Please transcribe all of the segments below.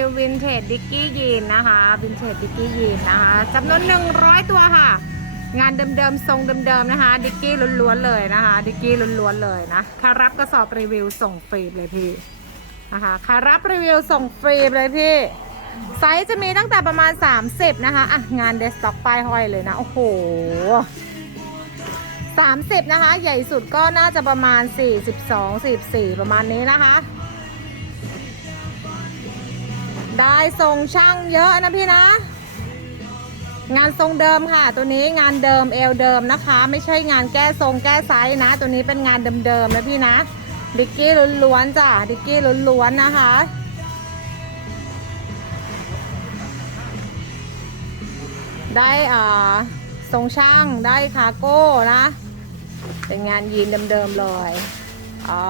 วิววินเทจดิกกี้ยีนนะคะวินเทจดิกกี้ยีนนะคะจำนวน100 ตัวค่ะ งานเดิมๆ ทรงเดิมๆ นะคะ ดิกกี้ล้วนๆ เลยนะคะ ดิกกี้ล้วนๆ เลยนะครรับกระสอบรีวิวส่งฟรีเลยพี่นะคะครรับรีวิวส่งฟรีเลยพี่ ไซส์จะมีตั้งแต่ประมาณ 30 นะคะอะงานเดสต็อกป้ายห้อยเลยนะ โอ้โห30 นะคะ ใหญ่สุดก็น่าจะประมาณ 42 44 ประมาณนี้นะคะ ได้ทรงช่างเยอะนะพี่นะ งานทรงเดิมค่ะ ตัวนี้งานเดิมเอวเดิมนะคะ ไม่ใช่งานแก้ทรงแก้ไซส์นะ ตัวนี้เป็นงานเดิมๆนะพี่นะ ดิกกี้ล้วนๆจ้ะดิกกี้ล้วนๆนะคะได้อ่าทรงช่างได้คาโก้นะ เป็นงานยีนเดิมๆเลยอ๋อ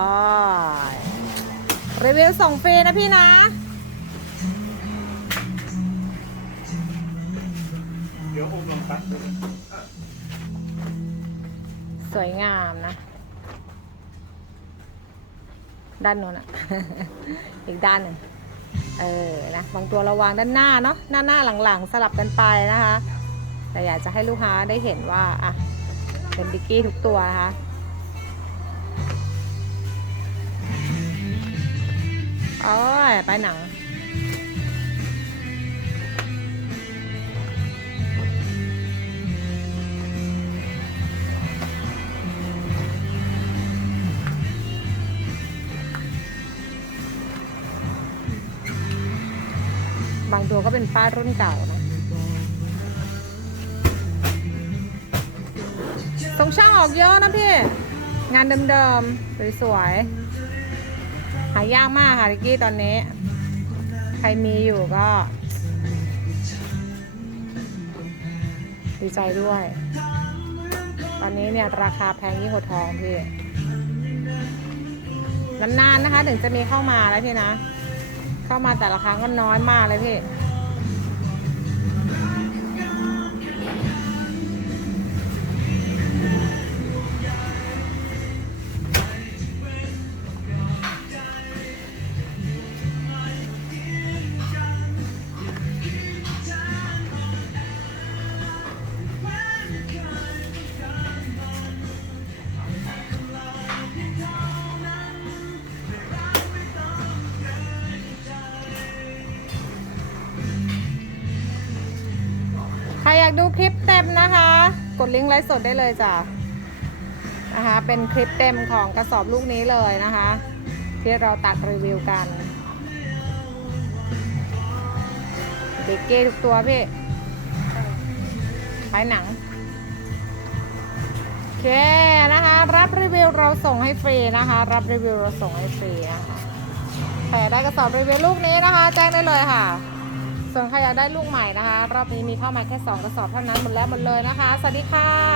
รีวิวส่งฟรีนะพี่นะ ดี๋ยวอมลงตัดดูสวยงามนะ ด้านโน้นอะอีกด้านหนึ่งเออนะบางตัวเราวางด้านหน้าเนาะหน้าหน้าหลังๆ สลับกันไปนะคะ แต่อยากจะให้ลูกค้าได้เห็นว่าอะเป็นดิกกี้ทุกตัวนะคะโอ้ยไปหนัง บางตัวก็เป็นป้ารุ่นเก่านะทรงช่างออกเยอะนะพี่ งานเดิมๆ สวยๆ หายากมากค่ะทิกกี้ตอนนี้ ใครมีอยู่ก็ ดีใจด้วย ตอนนี้เนี่ย ราคาแพงยิ่งกว่าทองพี่นานๆนะคะ ถึงจะมีเข้ามาแล้วพี่นะ เข้ามาแต่ละครั้งก็น้อยมากเลยพี่ รอยากดูคลิปเต็มนะคะ กดลิงก์ไลฟ์สดได้เลยจ้ะนะคะ เป็นคลิปเต็มของกระสอบลูกนี้เลยนะคะ ที่เราตัดรีวิวกันเด็กเก้ทุกตัวพี่ไปหนัง โอเคนะคะ รับรีวิวเราส่งให้ฟรีนะคะ รับรีวิวเราส่งให้ฟรีนะคะใครได้กระสอบรีวิวลูกนี้นะคะ แจ้งได้เลยค่ะ ส่วนใครอยากได้ลูกใหม่นะคะ รอบนี้มีเข้ามาแค่ 2 กระสอบเท่านั้นหมดแล้วหมดเลยนะคะ สวัสดีค่ะ